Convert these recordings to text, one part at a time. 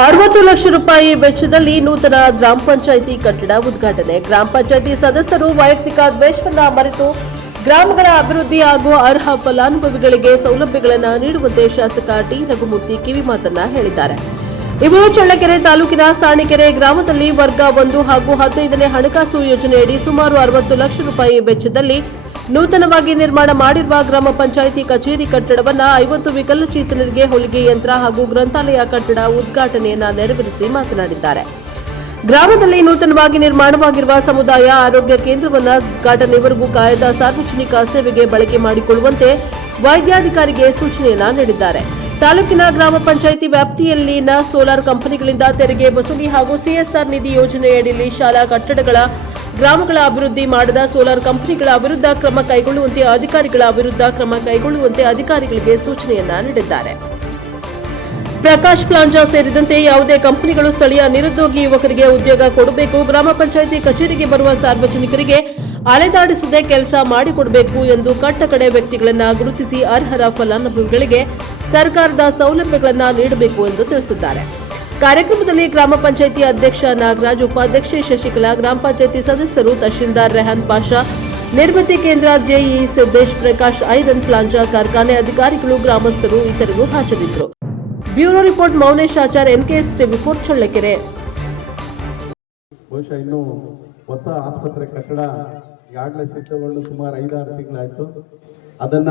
ಅರವತ್ತು ಲಕ್ಷ ರೂಪಾಯಿ ವೆಚ್ಚದಲ್ಲಿ ನೂತನ ಗ್ರಾಮ ಪಂಚಾಯಿತಿ ಕಟ್ಟಡ ಉದ್ಘಾಟನೆ. ಗ್ರಾಮ ಪಂಚಾಯಿತಿ ಸದಸ್ಯರು ವೈಯಕ್ತಿಕ ದ್ವೇಷವನ್ನ ಮರೆತು ಗ್ರಾಮಗಳ ಅಭಿವೃದ್ಧಿ ಹಾಗೂ ಅರ್ಹ ಫಲಾನುಭವಿಗಳಿಗೆ ಸೌಲಭ್ಯಗಳನ್ನು ನೀಡುವಂತೆ ಶಾಸಕ ಟಿ. ರಘುಮೂರ್ತಿ ಕಿವಿಮಾತನ್ನ ಹೇಳಿದ್ದಾರೆ. ಇವು ಚಳ್ಳಕೆರೆ ತಾಲೂಕಿನ ಸಾಣಿಕೆರೆ ಗ್ರಾಮದಲ್ಲಿ ವರ್ಗ ಒಂದು ಹಾಗೂ ಹದಿನೈದನೇ ಹಣಕಾಸು ಯೋಜನೆಯಡಿ ಸುಮಾರು ಅರವತ್ತು ಲಕ್ಷ ರೂಪಾಯಿ ವೆಚ್ಚದಲ್ಲಿ ನೂತನವಾಗಿ ನಿರ್ಮಾಣ ಮಾಡಿರುವ ಗ್ರಾಮ ಪಂಚಾಯಿತಿ ಕಚೇರಿ ಕಟ್ಟಡವನ್ನ ಐವತ್ತು ವಿಕಲಚೇತನರಿಗೆ ಹೊಲಿಗೆ ಯಂತ್ರ ಹಾಗೂ ಗ್ರಂಥಾಲಯ ಕಟ್ಟಡ ಉದ್ಘಾಟನೆಯನ್ನ ನೆರವೇರಿಸಿ ಮಾತನಾಡಿದ್ದಾರೆ. ಗ್ರಾಮದಲ್ಲಿ ನೂತನವಾಗಿ ನಿರ್ಮಾಣವಾಗಿರುವ ಸಮುದಾಯ ಆರೋಗ್ಯ ಕೇಂದ್ರವನ್ನ ಉದ್ಘಾಟನೆವರೆಗೂ ಕಾಯ್ದ ಸಾರ್ವಜನಿಕ ಸೇವೆಗೆ ಬಳಕೆ ಮಾಡಿಕೊಳ್ಳುವಂತೆ ವೈದ್ಯಾಧಿಕಾರಿಗೆ ಸೂಚನೆಯನ್ನ ನೀಡಿದ್ದಾರೆ. ತಾಲೂಕಿನ ಗ್ರಾಮ ಪಂಚಾಯಿತಿ ವ್ಯಾಪ್ತಿಯಲ್ಲಿನ ಸೋಲಾರ್ ಕಂಪನಿಗಳಿಂದ ತೆರಿಗೆ ವಸೂಲಿ ಹಾಗೂ ಸಿಎಸ್ಆರ್ ನಿಧಿ ಯೋಜನೆಯಡಿಯಲ್ಲಿ ಶಾಲಾ ಕಟ್ಟಡಗಳ ಗ್ರಾಮಗಳ ಅಭಿವೃದ್ಧಿ ಮಾಡದ ಸೋಲಾರ್ ಕಂಪನಿಗಳ ವಿರುದ್ಧ ಕ್ರಮ ಕೈಗೊಳ್ಳುವಂತೆ ಅಧಿಕಾರಿಗಳ ವಿರುದ್ಧ ಕ್ರಮ ಕೈಗೊಳ್ಳುವಂತೆ ಅಧಿಕಾರಿಗಳಿಗೆ ಸೂಚನೆಯನ್ನ ನೀಡಿದ್ದಾರೆ. ಪ್ರಕಾಶ್ ಪ್ಲಾಂಜಾ ಸೇರಿದಂತೆ ಯಾವುದೇ ಕಂಪನಿಗಳು ಸ್ಥಳೀಯ ನಿರುದ್ಯೋಗಿ ಯುವಕರಿಗೆ ಉದ್ಯೋಗ ಕೊಡಬೇಕು, ಗ್ರಾಮ ಪಂಚಾಯಿತಿ ಕಚೇರಿಗೆ ಬರುವ ಸಾರ್ವಜನಿಕರಿಗೆ ಅಲೆದಾಡಿಸದೆ ಕೆಲಸ ಮಾಡಿಕೊಡಬೇಕು ಎಂದು ಕಟ್ಟಕಡೆ ವ್ಯಕ್ತಿಗಳನ್ನು ಗುರುತಿಸಿ ಅರ್ಹರ ಫಲಾನುಭವಿಗಳಿಗೆ ಸರ್ಕಾರದ ಸೌಲಭ್ಯಗಳನ್ನು ನೀಡಬೇಕು ಎಂದು ತಿಳಿಸಿದ್ದಾರೆ. ಕಾರ್ಯಕ್ರಮದಲ್ಲಿ ಗ್ರಾಮ ಪಂಚಾಯಿತಿ ಅಧ್ಯಕ್ಷ ನಾಗರಾಜ್, ಉಪಾಧ್ಯಕ್ಷೆ ಶಶಿಕಲಾ, ಗ್ರಾಮ ಪಂಚಾಯಿತಿ ಸದಸ್ಯರು ತಹಶೀಲ್ದಾರ್ ರೆಹಾನ್ ಪಾಷಾ, ನಿರ್ಮಿತಿ ಕೇಂದ್ರ ಜೆಇ ಸಿದ್ದೇಶ್ ಪ್ರಕಾಶ್ ಐರನ್ ಪ್ಲಾಂಜಾ ಕಾರ್ಖಾನೆ ಅಧಿಕಾರಿಗಳು, ಗ್ರಾಮಸ್ಥರು ಇತರರು ಹಾಜರಿದ್ದರು. Bureau report Mounesh Achar NKS TV Challakere. ಬಹುಶಃ ಇನ್ನು ಹೊಸ ಆಸ್ಪತ್ರೆ ಕಟ್ಟಡ ಈಗಾಗಲೇ ಸಿದ್ಧಗೊಂಡು ಸುಮಾರು ಐದಾರು ತಿಂಗಳಾಯಿತು. ಅದನ್ನ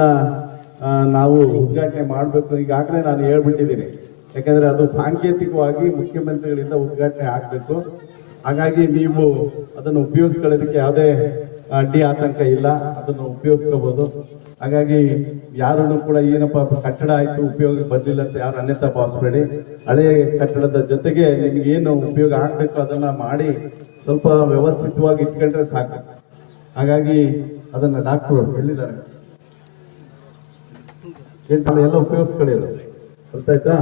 ನಾವು ಉದ್ಘಾಟನೆ ಮಾಡಬೇಕು. ಈಗಾಗಲೇ ನಾನು ಹೇಳ್ಬಿಟ್ಟಿದ್ದೀನಿ. ಯಾಕಂದ್ರೆ ಅದು ಸಾಂಕೇತಿಕವಾಗಿ ಮುಖ್ಯಮಂತ್ರಿಗಳಿಂದ ಉದ್ಘಾಟನೆ ಆಗಬೇಕು. ಹಾಗಾಗಿ ನೀವು ಅದನ್ನು ಉಪಯೋಗಿಸ್ಕೊಳ್ಳೋದಕ್ಕೆ ಯಾವುದೇ ಅಡ್ಡಿ ಆತಂಕ ಇಲ್ಲ. ಅದನ್ನು ಉಪಯೋಗಿಸ್ಕೋಬೋದು. ಹಾಗಾಗಿ ಯಾರನ್ನು ಕೂಡ ಏನಪ್ಪ, ಕಟ್ಟಡ ಆಯ್ತು, ಉಪಯೋಗ ಬರಲಿಲ್ಲ ಅಂತ ಯಾರು ಅನ್ಯತ ಭಾವಿಸ್ಬೇಡಿ. ಹಳೆಯ ಕಟ್ಟಡದ ಜೊತೆಗೆ ಏನು ಉಪಯೋಗ ಆಗಬೇಕು ಅದನ್ನ ಮಾಡಿ ಸ್ವಲ್ಪ ವ್ಯವಸ್ಥಿತವಾಗಿ ಇಟ್ಕೊಂಡ್ರೆ ಸಾಕು. ಹಾಗಾಗಿ ಅದನ್ನ ಡಾಕ್ಟ್ರು ತಾವು ಎಲ್ಲ ಉಪಯೋಗಿಸ್ಕೊಳ್ಳಿ ಅದು. ಗೊತ್ತಾಯ್ತಾ?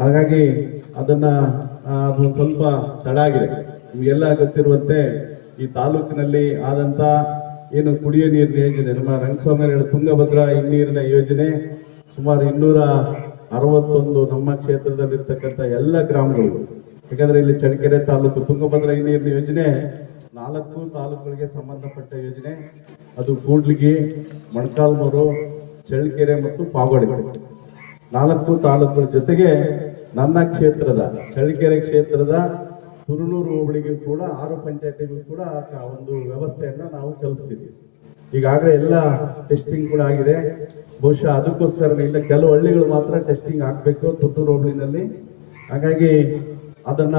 ಹಾಗಾಗಿ ಅದನ್ನ ಅದು ಸ್ವಲ್ಪ ತಡ ಆಗಿದೆ. ನಿಮಗೆಲ್ಲ ಗೊತ್ತಿರುವಂತೆ ಈ ತಾಲೂಕಿನಲ್ಲಿ ಆದಂತ ಏನು ಕುಡಿಯೋ ನೀರಿನ ಯೋಜನೆ, ನಮ್ಮ ರಂಗಸ್ವಾಮಿ ತುಂಗಭದ್ರಾ ಹಿನ್ನೀರಿನ ಯೋಜನೆ ಸುಮಾರು ಇನ್ನೂರ ಅರವತ್ತೊಂದು ನಮ್ಮ ಕ್ಷೇತ್ರದಲ್ಲಿರ್ತಕ್ಕಂಥ ಎಲ್ಲ ಗ್ರಾಮಗಳು, ಯಾಕಂದ್ರೆ ಇಲ್ಲಿ ಚಳ್ಳಕೆರೆ ತಾಲೂಕು ತುಂಗಭದ್ರಾ ಹಿನ್ನೀರಿನ ಯೋಜನೆ ನಾಲ್ಕು ತಾಲೂಕುಗಳಿಗೆ ಸಂಬಂಧಪಟ್ಟ ಯೋಜನೆ. ಅದು ಕೂಡ್ಲಿಗಿ ಮೊಣಕಾಲ್ಮೂರು, ಚಳ್ಳಕೆರೆ ಮತ್ತು ಪಾವಗಡ ನಾಲ್ಕು ತಾಲೂಕುಗಳ ಜೊತೆಗೆ ನನ್ನ ಕ್ಷೇತ್ರದ, ಚಳ್ಳಕೆರೆ ಕ್ಷೇತ್ರದ ತುರುನೂರು ಹೋಬಳಿಗೂ ಕೂಡ, ಆರು ಪಂಚಾಯತಿಗೂ ಕೂಡ ಒಂದು ವ್ಯವಸ್ಥೆಯನ್ನು ನಾವು ಕಲ್ಪಿಸಿದ್ವಿ. ಈಗಾಗಲೇ ಎಲ್ಲ ಟೆಸ್ಟಿಂಗ್ ಕೂಡ ಆಗಿದೆ. ಬಹುಶಃ ಅದಕ್ಕೋಸ್ಕರ ಇಲ್ಲ, ಕೆಲವು ಹಳ್ಳಿಗಳು ಮಾತ್ರ ಟೆಸ್ಟಿಂಗ್ ಆಗಬೇಕು ತುತ್ತೂರು ಹೋಬಳಿನಲ್ಲಿ. ಹಾಗಾಗಿ ಅದನ್ನ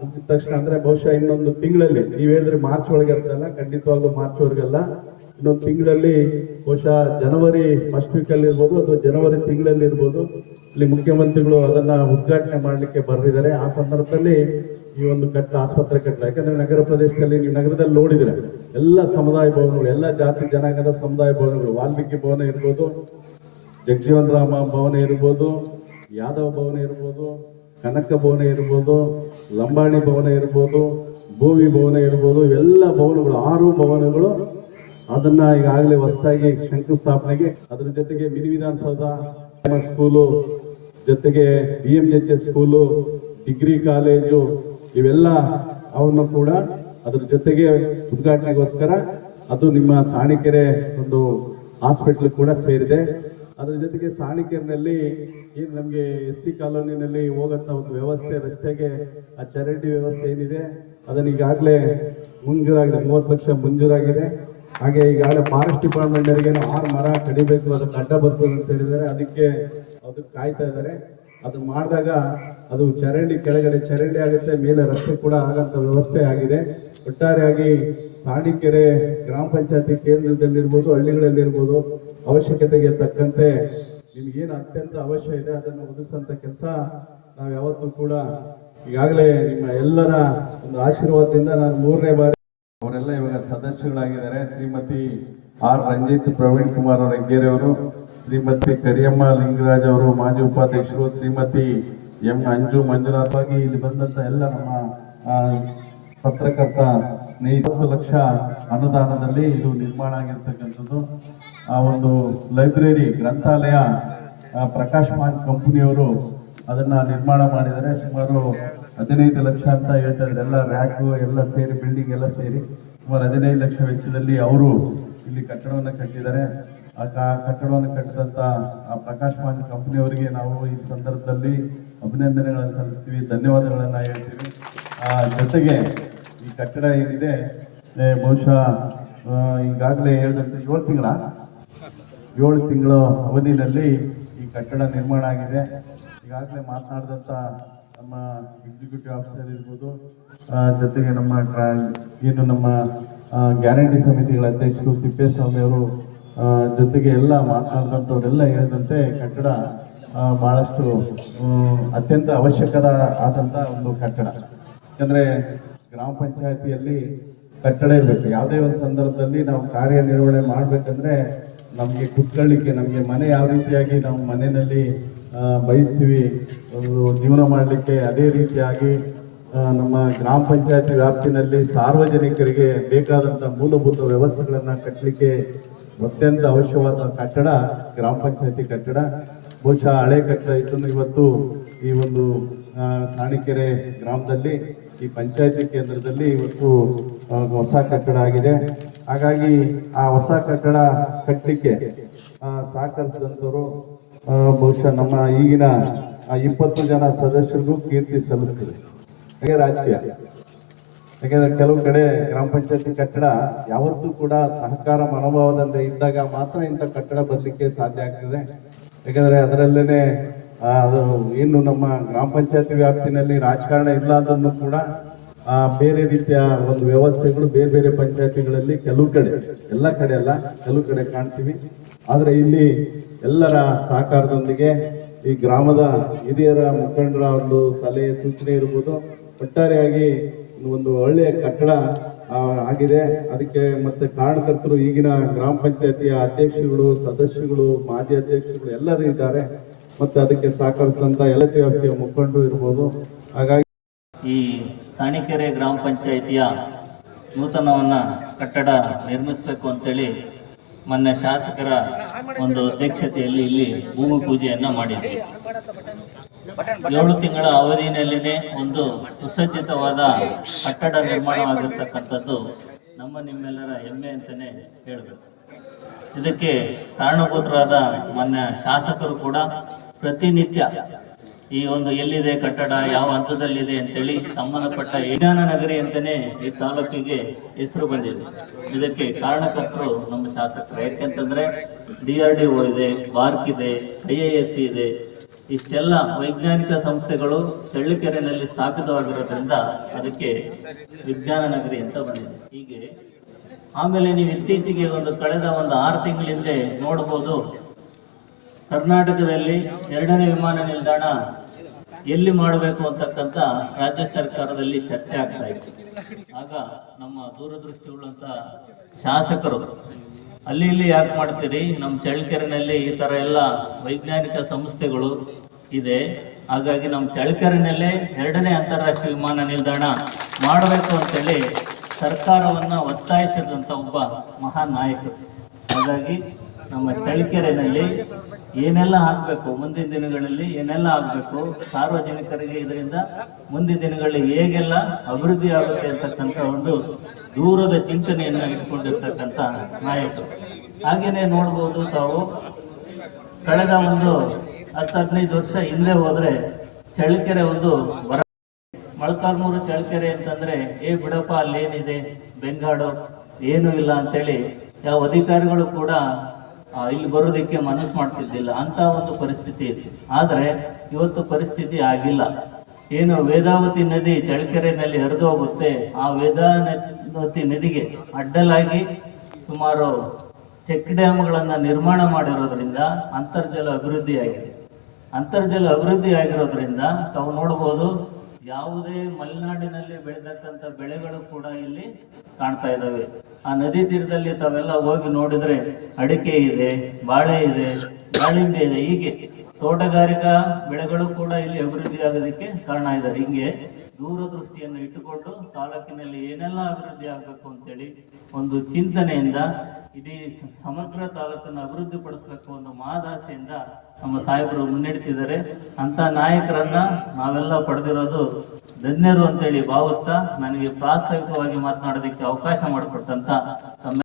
ಮುಗಿದ ತಕ್ಷಣ ಅಂದ್ರೆ ಬಹುಶಃ ಇನ್ನೊಂದು ತಿಂಗಳಲ್ಲಿ, ನೀವು ಹೇಳಿದ್ರೆ ಮಾರ್ಚ್ ಒಳಗೆ ಅಂತಲ್ಲ ಖಂಡಿತವಾಗ್ಲೂ ಮಾರ್ಚ್ ಇನ್ನೊಂದು ತಿಂಗಳಲ್ಲಿ ಬಹುಶಃ ಜನವರಿ ಫಸ್ಟ್ ವೀಕ್ ಅಲ್ಲಿ ಇರ್ಬೋದು ಅಥವಾ ಜನವರಿ ತಿಂಗಳಲ್ಲಿ ಇರ್ಬೋದು. ಇಲ್ಲಿ ಮುಖ್ಯಮಂತ್ರಿಗಳು ಅದನ್ನ ಉದ್ಘಾಟನೆ ಮಾಡಲಿಕ್ಕೆ ಬರೆದಿದ್ದಾರೆ. ಆ ಸಂದರ್ಭದಲ್ಲಿ ಈ ಒಂದು ಕಟ್ಟ ಆಸ್ಪತ್ರೆ ಕಟ್ಟಡ ಯಾಕಂದ್ರೆ ನಗರ ಪ್ರದೇಶದಲ್ಲಿ ನೀವು ನಗರದಲ್ಲಿ ನೋಡಿದರೆ ಎಲ್ಲ ಸಮುದಾಯ ಭವನಗಳು, ಎಲ್ಲ ಜಾತಿ, ಜನಾಂಗದ ಸಮುದಾಯ ಭವನಗಳು, ವಾಲ್ಮೀಕಿ ಭವನ ಇರ್ಬೋದು, ಜಗಜೀವನ್ ರಾಮ ಭವನ ಇರ್ಬೋದು, ಯಾದವ ಭವನ ಇರ್ಬೋದು, ಕನಕ ಭವನ ಇರ್ಬೋದು, ಲಂಬಾಣಿ ಭವನ ಇರ್ಬೋದು, ಭೂವಿ ಭವನ ಇರ್ಬೋದು ಎಲ್ಲ ಭವನಗಳು, ಆರು ಭವನಗಳು ಅದನ್ನ ಈಗಾಗಲೇ ಹೊಸದಾಗಿ ಶಂಕುಸ್ಥಾಪನೆಗೆ ಅದರ ಜೊತೆಗೆ ಮಿನಿ ವಿಧಾನಸೌಧ ಸ್ಕೂಲು ಜೊತೆಗೆ B M H S school degree college ಇವೆಲ್ಲ ಅವನ್ನು ಕೂಡ ಅದ್ರ ಜೊತೆಗೆ ಉದ್ಘಾಟನೆಗೋಸ್ಕರ ಅದು ನಿಮ್ಮ ಸಾಣಿಕೆರೆ ಒಂದು ಹಾಸ್ಪಿಟ್ಲ್ ಕೂಡ ಸೇರಿದೆ. ಅದರ ಜೊತೆಗೆ ಸಾಣಿಕೆರೆನಲ್ಲಿ ಏನು ನಮಗೆ ಎಸ್ ಸಿ ಕಾಲೋನಿನಲ್ಲಿ ಹೋಗೋಂಥ ಒಂದು ವ್ಯವಸ್ಥೆ, ರಸ್ತೆಗೆ ಆ ಚರಂಡಿ ವ್ಯವಸ್ಥೆ ಏನಿದೆ, ಅದನ್ನ ಈಗಾಗಲೇ ಮುಂಜೂರಾಗಿದೆ, ಮೂವತ್ತು ಲಕ್ಷ ಮಂಜೂರಾಗಿದೆ. ಹಾಗೆ ಈಗಾಗಲೇ ಫಾರೆಸ್ಟ್ ಡಿಪಾರ್ಟ್ಮೆಂಟ್ ಅವರಿಗೆ ಆರು ಮರ ಕಡಿಬೇಕು, ಅದು ಅಡ್ಡ ಬರ್ತದೆ ಅಂತ ಹೇಳಿದ್ದಾರೆ. ಅದಕ್ಕೆ ಅದಕ್ಕೆ ಕಾಯ್ತಾ ಇದ್ದಾರೆ. ಅದು ಮಾಡಿದಾಗ ಅದು ಚರಂಡಿ ಕೆಳಗಡೆ ಚರಂಡಿ ಆಗುತ್ತೆ, ಮೇಲೆ ರಸ್ತೆ ಕೂಡ ಆಗಂತ ವ್ಯವಸ್ಥೆ ಆಗಿದೆ. ಒಟ್ಟಾರೆಯಾಗಿ ಸಾಣಿಕೆರೆ ಗ್ರಾಮ ಪಂಚಾಯತಿ ಕೇಂದ್ರದಲ್ಲಿರ್ಬೋದು, ಹಳ್ಳಿಗಳಲ್ಲಿರ್ಬೋದು, ಅವಶ್ಯಕತೆಗೆ ತಕ್ಕಂತೆ ನಿಮ್ಗೇನು ಅತ್ಯಂತ ಅವಶ್ಯ ಇದೆ, ಅದನ್ನು ಒದಗಿಸಂತ ಕೆಲಸ ನಾವು ಯಾವತ್ತೂ ಕೂಡ ಈಗಾಗಲೇ ನಿಮ್ಮ ಎಲ್ಲರ ಒಂದು ಆಶೀರ್ವಾದದಿಂದ ನಾನು ಮೂರನೇ ಬಾರಿ ಅವರೆಲ್ಲ ಇವಾಗ ಸದಸ್ಯರಾಗಿದ್ದಾರೆ ಶ್ರೀಮತಿ ಆರ್. ರಂಜಿತ್, ಪ್ರವೀಣ್ ಕುಮಾರ್ ಅವರ ಶ್ರೀಮತಿ ಕರಿಯಮ್ಮ ಲಿಂಗರಾಜ್ ಅವರು, ಮಾಜಿ ಉಪಾಧ್ಯಕ್ಷರು, ಶ್ರೀಮತಿ ಎಂ. ಅಂಜು ಮಂಜುನಾಥವಾಗಿ ಇಲ್ಲಿ ಬಂದಂತ ಎಲ್ಲ ನಮ್ಮ ಪತ್ರಕರ್ತ ಸ್ನೇಹಿತ ಲಕ್ಷ ಅನುದಾನದಲ್ಲಿ ಇದು ನಿರ್ಮಾಣ ಆಗಿರ್ತಕ್ಕಂಥದ್ದು. ಆ ಒಂದು ಲೈಬ್ರರಿ, ಗ್ರಂಥಾಲಯ ಪ್ರಕಾಶ್ ಮಾನ್ ಕಂಪನಿಯವರು ಅದನ್ನ ನಿರ್ಮಾಣ ಮಾಡಿದರೆ ಸುಮಾರು ಹದಿನೈದು ಲಕ್ಷ ಅಂತ ಹೇಳ್ತಾ ಇದ್ದಾರೆ ಎಲ್ಲ ರ್ಯಾಕು ಎಲ್ಲ ಸೇರಿ ಬಿಲ್ಡಿಂಗ್ ಎಲ್ಲ ಸೇರಿ ಸುಮಾರು ಹದಿನೈದು ಲಕ್ಷ ವೆಚ್ಚದಲ್ಲಿ ಅವರು ಇಲ್ಲಿ ಕಟ್ಟಡವನ್ನು ಕಟ್ಟಿದ್ದಾರೆ. ಆ ಕಟ್ಟಡವನ್ನು ಕಟ್ಟಿದಂಥ ಆ ಪ್ರಕಾಶ್ ಮಾನ್ ಕಂಪ್ನಿಯವರಿಗೆ ನಾವು ಈ ಸಂದರ್ಭದಲ್ಲಿ ಅಭಿನಂದನೆಗಳನ್ನು ಸಲ್ಲಿಸ್ತೀವಿ ಧನ್ಯವಾದಗಳನ್ನು ಹೇಳ್ತೀವಿ. ಆ, ಜೊತೆಗೆ ಈ ಕಟ್ಟಡ ಏನಿದೆ ಬಹುಶಃ ಈಗಾಗಲೇ ಹೇಳಿದಂತೆ ಏಳು ತಿಂಗಳ ಏಳು ತಿಂಗಳ ಅವಧಿನಲ್ಲಿ ಈ ಕಟ್ಟಡ ನಿರ್ಮಾಣ ಆಗಿದೆ. ಈಗಾಗಲೇ ಮಾತನಾಡಿದಂಥ ನಮ್ಮ ಎಕ್ಸಿಕ್ಯೂಟಿವ್ ಆಫೀಸರ್ ಇರ್ಬೋದು. ಜೊತೆಗೆ ನಮ್ಮ ಏನು ನಮ್ಮ ಗ್ಯಾರಂಟಿ ಸಮಿತಿಗಳ ಅಧ್ಯಕ್ಷರು ತಿಪ್ಪೇಸ್ವಾಮಿ ಅವರು ಜೊತೆಗೆ ಎಲ್ಲ ಮಾತನಾಡಿದಂಥವರೆಲ್ಲ ಹೇಳಿದಂತೆ ಕಟ್ಟಡ ಭಾಳಷ್ಟು ಅತ್ಯಂತ ಅವಶ್ಯಕದ ಆದಂಥ ಒಂದು ಕಟ್ಟಡ. ಯಾಕಂದರೆ ಗ್ರಾಮ ಪಂಚಾಯತಿಯಲ್ಲಿ ಕಟ್ಟಡ ಇರಬೇಕು. ಯಾವುದೇ ಒಂದು ಸಂದರ್ಭದಲ್ಲಿ ನಾವು ಕಾರ್ಯನಿರ್ವಹಣೆ ಮಾಡಬೇಕಂದ್ರೆ ನಮಗೆ ಕುತ್ಕೊಳ್ಳಿಕ್ಕೆ, ನಮಗೆ ಮನೆ ಯಾವ ರೀತಿಯಾಗಿ ನಾವು ಮನೆಯಲ್ಲಿ ಬಯಸ್ತೀವಿ. ಒಂದು ಜೀವನ ಮಾಡಲಿಕ್ಕೆ ಅದೇ ರೀತಿಯಾಗಿ ನಮ್ಮ ಗ್ರಾಮ ಪಂಚಾಯತಿ ವ್ಯಾಪ್ತಿನಲ್ಲಿ ಸಾರ್ವಜನಿಕರಿಗೆ ಬೇಕಾದಂಥ ಮೂಲಭೂತ ವ್ಯವಸ್ಥೆಗಳನ್ನು ಕಟ್ಟಲಿಕ್ಕೆ ಅತ್ಯಂತ ಅವಶ್ಯವಾದ ಕಟ್ಟಡ, ಗ್ರಾಮ ಪಂಚಾಯತಿ ಕಟ್ಟಡ. ಬಹುಶಃ ಹಳೆ ಕಟ್ಟಡ ಇತ್ತು. ಇವತ್ತು ಈ ಒಂದು ಸಾಣಿಕೆರೆ ಗ್ರಾಮದಲ್ಲಿ, ಈ ಪಂಚಾಯತಿ ಕೇಂದ್ರದಲ್ಲಿ ಇವತ್ತು ಹೊಸ ಕಟ್ಟಡ ಆಗಿದೆ. ಹಾಗಾಗಿ ಆ ಹೊಸ ಕಟ್ಟಡ ಕಟ್ಟಲಿಕ್ಕೆ ಸಹಕರಿಸಿದಂಥವರು ಬಹುಶಃ ನಮ್ಮ ಈಗಿನ ಇಪ್ಪತ್ತು ಜನ ಸದಸ್ಯರಿಗೂ ಕೀರ್ತಿ ಸಲ್ಲಿಸ್ತೀವಿ ಹಾಗೆ ರಾಜಕೀಯ. ಯಾಕೆಂದ್ರೆ ಕೆಲವು ಕಡೆ ಗ್ರಾಮ ಪಂಚಾಯತಿ ಕಟ್ಟಡ ಯಾವತ್ತೂ ಕೂಡ ಸಹಕಾರ ಮನೋಭಾವದಿಂದ ಇದ್ದಾಗ ಮಾತ್ರ ಇಂಥ ಕಟ್ಟಡ ಬರಲಿಕ್ಕೆ ಸಾಧ್ಯ ಆಗ್ತದೆ. ಯಾಕಂದ್ರೆ ಅದರಲ್ಲೇನೆ ಅದು ಏನು ನಮ್ಮ ಗ್ರಾಮ ಪಂಚಾಯತಿ ವ್ಯಾಪ್ತಿನಲ್ಲಿ ರಾಜಕಾರಣ ಇಲ್ಲ ಅದನ್ನು ಕೂಡ ಬೇರೆ ರೀತಿಯ ಒಂದು ವ್ಯವಸ್ಥೆಗಳು ಬೇರೆ ಬೇರೆ ಪಂಚಾಯತಿಗಳಲ್ಲಿ ಕೆಲವು ಕಡೆ, ಎಲ್ಲ ಕಡೆ ಅಲ್ಲ, ಕೆಲವು ಕಡೆ ಕಾಣ್ತೀವಿ. ಆದರೆ ಇಲ್ಲಿ ಎಲ್ಲರ ಸಹಕಾರದೊಂದಿಗೆ ಈ ಗ್ರಾಮದ ಹಿರಿಯರ ಮುಖಂಡರ ಒಂದು ಸಲಹೆ, ಸೂಚನೆ ಇರ್ಬೋದು. ಒಟ್ಟಾರೆಯಾಗಿ ಒಂದು ಒಳ್ಳೆಯ ಕಟ್ಟಡ ಆಗಿದೆ. ಅದಕ್ಕೆ ಮತ್ತೆ ಕಾರಣಕರ್ತರು ಈಗಿನ ಗ್ರಾಮ ಪಂಚಾಯತಿಯ ಅಧ್ಯಕ್ಷರುಗಳು, ಸದಸ್ಯರುಗಳು, ಮಾಜಿ ಅಧ್ಯಕ್ಷರುಗಳು ಎಲ್ಲರೂ ಇದ್ದಾರೆ. ಮತ್ತೆ ಅದಕ್ಕೆ ಸಹಕರಿಸಿದಂಥ ಎಲ್ಲ ವ್ಯಾಪ್ತಿಯ ಮುಖಂಡರು ಇರ್ಬೋದು. ಹಾಗಾಗಿ ಈ ಸಾಣಿಕೆರೆ ಗ್ರಾಮ ಪಂಚಾಯಿತಿಯ ನೂತನವನ್ನ ಕಟ್ಟಡ ನಿರ್ಮಿಸಬೇಕು ಅಂತೇಳಿ ಮೊನ್ನೆ ಶಾಸಕರ ಒಂದು ಅಧ್ಯಕ್ಷತೆಯಲ್ಲಿ ಇಲ್ಲಿ ಭೂಮಿ ಪೂಜೆಯನ್ನ ಮಾಡಿದ್ವಿ. ಏಳು ತಿಂಗಳ ಅವಧಿನಲ್ಲಿನೇ ಒಂದು ಸುಸಜ್ಜಿತವಾದ ಕಟ್ಟಡ ನಿರ್ಮಾಣ ಆಗಿರ್ತಕ್ಕಂಥದ್ದು ನಮ್ಮ ನಿಮ್ಮೆಲ್ಲರ ಹೆಮ್ಮೆ ಅಂತಾನೆ ಹೇಳಬೇಕು. ಇದಕ್ಕೆ ಕಾರಣಭೂತರಾದ ಮೊನ್ನೆ ಶಾಸಕರು ಕೂಡ ಪ್ರತಿನಿತ್ಯ ಈ ಒಂದು ಎಲ್ಲಿದೆ ಕಟ್ಟಡ, ಯಾವ ಹಂತದಲ್ಲಿದೆ ಅಂತೇಳಿ ಸಂಬಂಧಪಟ್ಟ ವಿಜ್ಞಾನ ನಗರಿ ಅಂತಾನೆ ಈ ತಾಲೂಕಿಗೆ ಹೆಸರು ಬಂದಿದೆ. ಇದಕ್ಕೆ ಕಾರಣಕರ್ತರು ನಮ್ಮ ಶಾಸಕರು. ಯಾಕೆಂತಂದ್ರೆ ಡಿ ಆರ್ ಡಿ ಒ ಇದೆ ಬಾರ್ಕ್ ಇದೆ, ಐ ಎ ಎಸ್ ಇದೆ. ಇಷ್ಟೆಲ್ಲ ವೈಜ್ಞಾನಿಕ ಸಂಸ್ಥೆಗಳು ಚಳ್ಳಕೆರೆನಲ್ಲಿ ಸ್ಥಾಪಿತವಾಗಿರೋದ್ರಿಂದ ಅದಕ್ಕೆ ವಿಜ್ಞಾನ ನಗರಿ ಅಂತ ಬಂದಿದೆ. ಹೀಗೆ ಆಮೇಲೆ ನೀವು ಇತ್ತೀಚೆಗೆ ಒಂದು ಕಳೆದ ಒಂದು ಆರು ತಿಂಗಳಿಂದೆ ನೋಡ್ಬೋದು ಕರ್ನಾಟಕದಲ್ಲಿ ಎರಡನೇ ವಿಮಾನ ನಿಲ್ದಾಣ ಎಲ್ಲಿ ಮಾಡಬೇಕು ಅಂತಕ್ಕಂಥ ರಾಜ್ಯ ಸರ್ಕಾರದಲ್ಲಿ ಚರ್ಚೆ ಆಗ್ತಾ ಇತ್ತು. ಆಗ ನಮ್ಮ ದೂರದೃಷ್ಟಿ ಉಳ್ಳಂತ ಶಾಸಕರು, ಅಲ್ಲಿ ಇಲ್ಲಿ ಯಾಕೆ ಮಾಡ್ತೀರಿ? ನಮ್ಮ ಚಳ್ಳಕೆರೆನಲ್ಲಿ ಈ ತರ ಎಲ್ಲ ವೈಜ್ಞಾನಿಕ ಸಂಸ್ಥೆಗಳು ಇದೆ. ಹಾಗಾಗಿ ನಮ್ಮ ಚಳ್ಳಕೆರೆನಲ್ಲೇ ಎರಡನೇ ಅಂತಾರಾಷ್ಟ್ರೀಯ ವಿಮಾನ ನಿಲ್ದಾಣ ಮಾಡಬೇಕು ಅಂತೇಳಿ ಸರ್ಕಾರವನ್ನ ಒತ್ತಾಯಿಸಿದಂತ ಒಬ್ಬ ಮಹಾನ್ ನಾಯಕರು. ಹಾಗಾಗಿ ನಮ್ಮ ಚಳ್ಳಕೆರೆನಲ್ಲಿ ಏನೆಲ್ಲ ಆಗಬೇಕು? ಮುಂದಿನ ದಿನಗಳಲ್ಲಿ ಏನೆಲ್ಲ ಆಗಬೇಕು? ಸಾರ್ವಜನಿಕರಿಗೆ ಇದರಿಂದ ಮುಂದಿನ ದಿನಗಳಲ್ಲಿ ಹೇಗೆಲ್ಲ ಅಭಿವೃದ್ಧಿ ಆಗುತ್ತೆ ಅಂತಕ್ಕಂಥ ಒಂದು ದೂರದ ಚಿಂತನೆಯನ್ನ ಇಟ್ಕೊಂಡಿರ್ತಕ್ಕಂಥ ನಾಯಕರು. ಹಾಗೆಯೇ ನೋಡ್ಬೋದು ತಾವು, ಕಳೆದ ಒಂದು ಹತ್ತು ಹದಿನೈದು ವರ್ಷ ಹಿಂದೆ ಹೋದರೆ ಚಳ್ಳಕೆರೆ ಒಂದು ಬರ ಮೊಳಕಾಲ್ಮೂರು ಚಳ್ಳಕೆರೆ ಅಂತಂದ್ರೆ, ಏ ಬಿಡಪ್ಪ, ಅಲ್ಲೇನಿದೆ? ಬೆಂಗಾಡು? ಏನೂ ಇಲ್ಲ ಅಂತೇಳಿ ಯಾವ ಅಧಿಕಾರಿಗಳು ಕೂಡ ಇಲ್ಲಿ ಬರೋದಕ್ಕೆ ಮನಸ್ಸು ಮಾಡ್ತಿದ್ದಿಲ್ಲ ಅಂತ ಒಂದು ಪರಿಸ್ಥಿತಿ ಇತ್ತು. ಆದರೆ ಇವತ್ತು ಪರಿಸ್ಥಿತಿ ಆಗಿಲ್ಲ. ಏನು ವೇದಾವತಿ ನದಿ ಚಳ್ಳಕೆರೆನಲ್ಲಿ ಹರಿದು ಹೋಗುತ್ತೆ. ಆ ವೇದಾವತಿ ನದಿಗೆ ಅಡ್ಡಲಾಗಿ ಸುಮಾರು ಚೆಕ್ ಡ್ಯಾಮ್ಗಳನ್ನು ನಿರ್ಮಾಣ ಮಾಡಿರೋದ್ರಿಂದ ಅಂತರ್ಜಲ ಅಭಿವೃದ್ಧಿಯಾಗಿದೆ. ಅಂತರ್ಜಲ ಅಭಿವೃದ್ಧಿ ಆಗಿರೋದ್ರಿಂದ ತಾವು ನೋಡ್ಬೋದು ಯಾವುದೇ ಮಲೆನಾಡಿನಲ್ಲಿ ಬೆಳೆದಕ್ಕಂಥ ಬೆಳೆಗಳು ಕೂಡ ಇಲ್ಲಿ ಕಾಣ್ತಾ ಇದ್ದಾವೆ. ಆ ನದಿ ತೀರದಲ್ಲಿ ತಾವೆಲ್ಲ ಹೋಗಿ ನೋಡಿದ್ರೆ ಅಡಿಕೆ ಇದೆ, ಬಾಳೆ ಇದೆ ದಾಳಿಂಬೆ ಇದೆ. ಹೀಗೆ ತೋಟಗಾರಿಕಾ ಬೆಳೆಗಳು ಕೂಡ ಇಲ್ಲಿ ಅಭಿವೃದ್ಧಿ ಆಗೋದಕ್ಕೆ ಕಾರಣ ಇದ್ದಾರೆ ಹಿಂಗೆ ದೂರದೃಷ್ಟಿಯನ್ನು ಇಟ್ಟುಕೊಂಡು ತಾಲೂಕಿನಲ್ಲಿ ಏನೆಲ್ಲ ಅಭಿವೃದ್ಧಿ ಆಗಬೇಕು ಅಂತೇಳಿ ಒಂದು ಚಿಂತನೆಯಿಂದ ಇಡೀ ಸಮಗ್ರ ತಾಲೂಕನ್ನು ಅಭಿವೃದ್ಧಿ ಪಡಿಸಬೇಕು ಅನ್ನೋ ಮಹದಾಸೆಯಿಂದ ನಮ್ಮ ಸಾಹೇಬರು ಮುನ್ನಡೆತಿದ್ದಾರೆ. ಅಂತ ನಾಯಕರನ್ನ ನಾವೆಲ್ಲ ಪಡೆದಿರೋದು ಧನ್ಯರು ಅಂತೇಳಿ ಭಾವಿಸ್ತಾ ನನಗೆ ಪ್ರಾಸ್ತಾವಿಕವಾಗಿ ಮಾತನಾಡೋದಕ್ಕೆ ಅವಕಾಶ ಮಾಡಿಕೊಟ್ಟಂತ ತಮ್ಮ